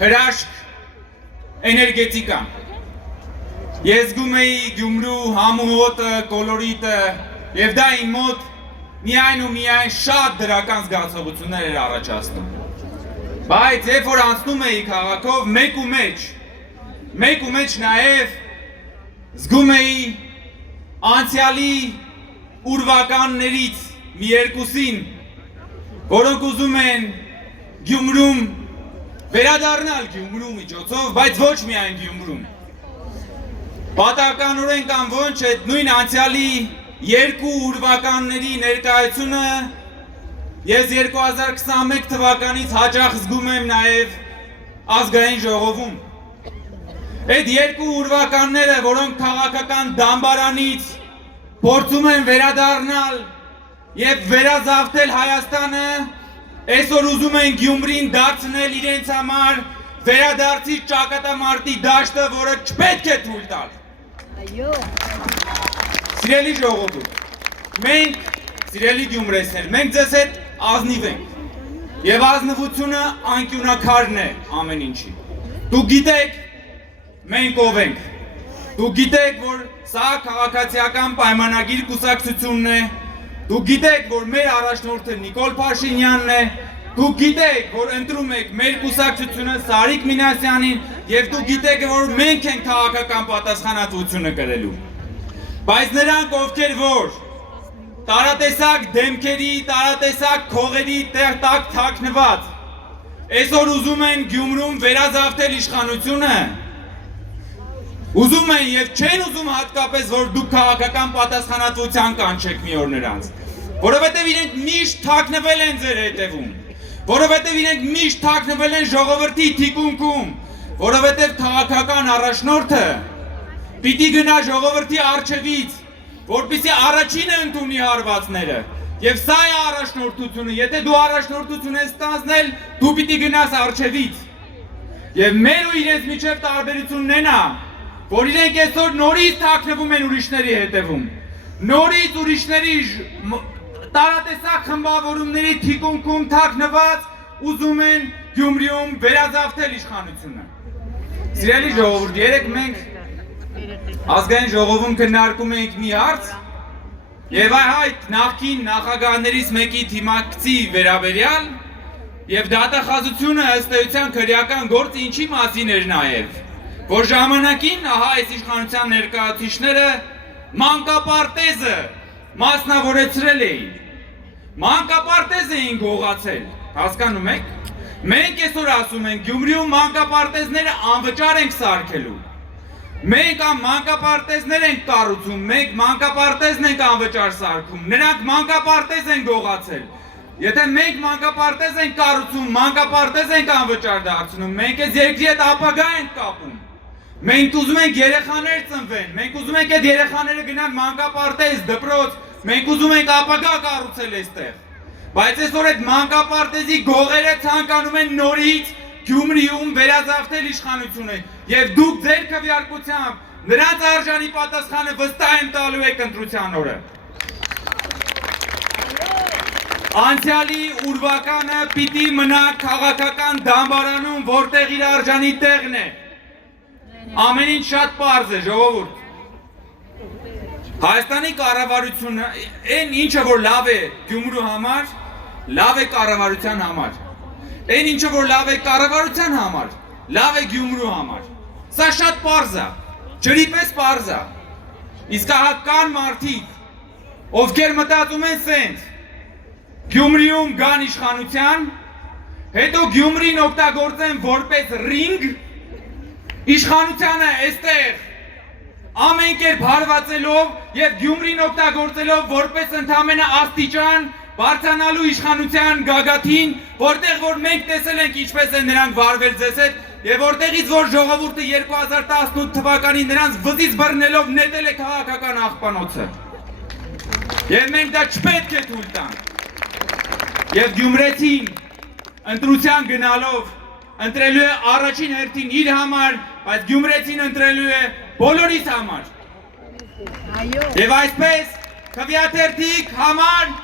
հրաշք, էներգետիկան։ Ես զգում էի Գյումրու համուհոտը, կոլորիտը եւ դա իմ մոտ միայն ու միայն շատ դրական զգացողություններ էր առաջացնում։ Բայց երբ որ անցնում էի քաղաքով մեկ ու մեջ նաեւ զգում էի անցյալի ուրվականներից մի երկուսին, որոնք ուզում են Գյումրում վերադառնալ Գյումրու միջոցով, բայց ոչ միայն Գյումրում։ Պատահականորեն կամ ոչ այդ նույն անցյալի երկու ուրվականների ներկայությունը ես 2021 թվականից հաճախ զգում եմ նաև ազգային ժողովում։ Այդ երկու ուրվականները, որոնք քաղաքական դամբարանից փորձում են վերադառնալ եւ վերազավթել Հայաստանը, այսօր ուզում են Գյումրին դարձնել իրենց համար վերադարձի ճակատամարտի դաշտը, որը չպետք է թույլ տալ։ Այո։ Սիրելի ժողովուրդ, մենք, սիրելի գյումրեցիներ, մենք ձեզ հետ ազնիվ ենք եւ ազնվությունը անկյունակարն է ամեն ինչի։ Դուք գիտեք մենք ով ենք։ Դուք գիտեք, որ սա քաղաքացիական պայմանագիր կուսակցությունն է։ Դուք գիտեք, որ մեր առաջնորդը Նիկոլ Փաշինյանն է։ Դուք գիտեք, որ ընտրում եք մեր կուսակցությունը Սարիկ Մինասյանին եւ դուք գիտեք, որ մենք ենք քաղաքական պատասխանատվությունը կրելու։ Բայց նրանք, ովքեր որ տարատեսակ դեմքերի, տարատեսակ քողերի տեղ տակ թաքնված, այսօր ուզում են Գյումրում վերազավթել իշխանությունը, ուզում են եւ չեն ուզում հատկապես, որ դուք քաղաքական պատասխանատվության կանչեք մի օր նրանց, որովհետեւ իրենք միշտ թաքնվել են ձեր հետևում, որովհետեւ իրենք միշտ թաքնվել են ժողովրդի թիկունքում, որովհետեւ քաղաքական առաջնորդը պիտի գնա ժողովրդի առջևից, որպեսզի առաջինը ընդունի հարվածները, եւ սա է առաջնորդությունը, եթե դու առաջնորդություն ես ստանձնել, դու պիտի գնաս առջևից, եւ մեր ու իրենց միջև տարբերությունն է նա, որ իրենք այսօր նորից թաքնվում են ուրիշների հետևում, նորից ուրիշների տարատեսակ խմբավորումների թիկունքում թաքնված ուզում են Գյումրիում վերազավթել իշխանությունը։ Սիրելի ժողովուրդ, երեք մենք ազգային ժողովում քննարկում ենք մի հարց եւ այդ նախկին նախագահներից մեկի թիմակցի վերաբերյալ եւ դատախազությունը ըստ էության քրեական գործ ինչի մասին էր նաեւ, որ ժամանակին ահա այս իշխանության ներկայացուցիչները մանկապարտեզը մասնավորեցրել էին, մանկապարտեզ էին գողացել, հասկանում եք, մենք այսօր ասում ենք Գյումրիում մանկապարտեզները անվճար ենք սարքելու, մենք մանկապարտեզներ ենք կառուցում, մենք մանկապարտեզն ենք անվճար սարքում, նրանք մանկապարտեզ են գողացել, եթե մենք մանկապարտեզ ենք կառուցում, մանկապարտեզ ենք անվճար դարձնում, մենք այս երկրի հետ ապագա ենք կապում, մենք ուզում ենք երեխաներ ծնվեն, մենք ուզում ենք այդ երեխաները գնան մանկապարտեզ, դպրոց, մենք ուզում ենք ապագա կառուցել այստեղ, բայց այսօր այդ մանկապարտեզի գողերը ցանկանում են նորից Գյումրիում վերազավթել իշխանությունը եւ դուք ձեր քվեարկությամբ նրանց արժանի պատասխանը վստահ եմ տալու եք ընտրության օրը։ Անցյալի ուրվականը պիտի մնա քաղաքական դամբարանում, որտեղ իր արժանի տեղն է։ Ամեն ինչ շատ պարզ է, ժողովուրդ։ Հայաստանի կառավարությունը, այն ինչը որ լավ է Գյումրու համար, լավ է կառավարության համար։ Այն ինչը որ լավ է կառավարության համար, լավ է Գյումրու համար։ Սա շատ պարզ է, ջրի պես պարզ է։ Իսկ ահա կան մարդիկ, ովքեր մտածում են սենց, Գյումրիում գան իշխանության, հետո Գյումրին օգտագործեն որպես ռինգ, իշխանությանը այստեղ ամեն կերպ հարվածելով եւ Գյումրին օգտագործելով որպես ընդամենը աստիճան բարձրանալու իշխանության գագաթին, որտեղ որ մենք տեսել ենք ինչպես են նրանք վարվել ձեզ հետ եւ որտեղից որ ժողովուրդը 2018 թվականին նրանց վզից բռնելով նետել է քաղաքական աղբանոցը։ Եվ մենք դա չպետք է թույլ տանք։ Եվ Գյումրեցին ընտրության գնալով ընտրելու է առաջին հերթին իր համար, բայց Գյումրեցին ընտրելու է բոլորիս համար։ Եվ այսպես քվեաթերթիկ համար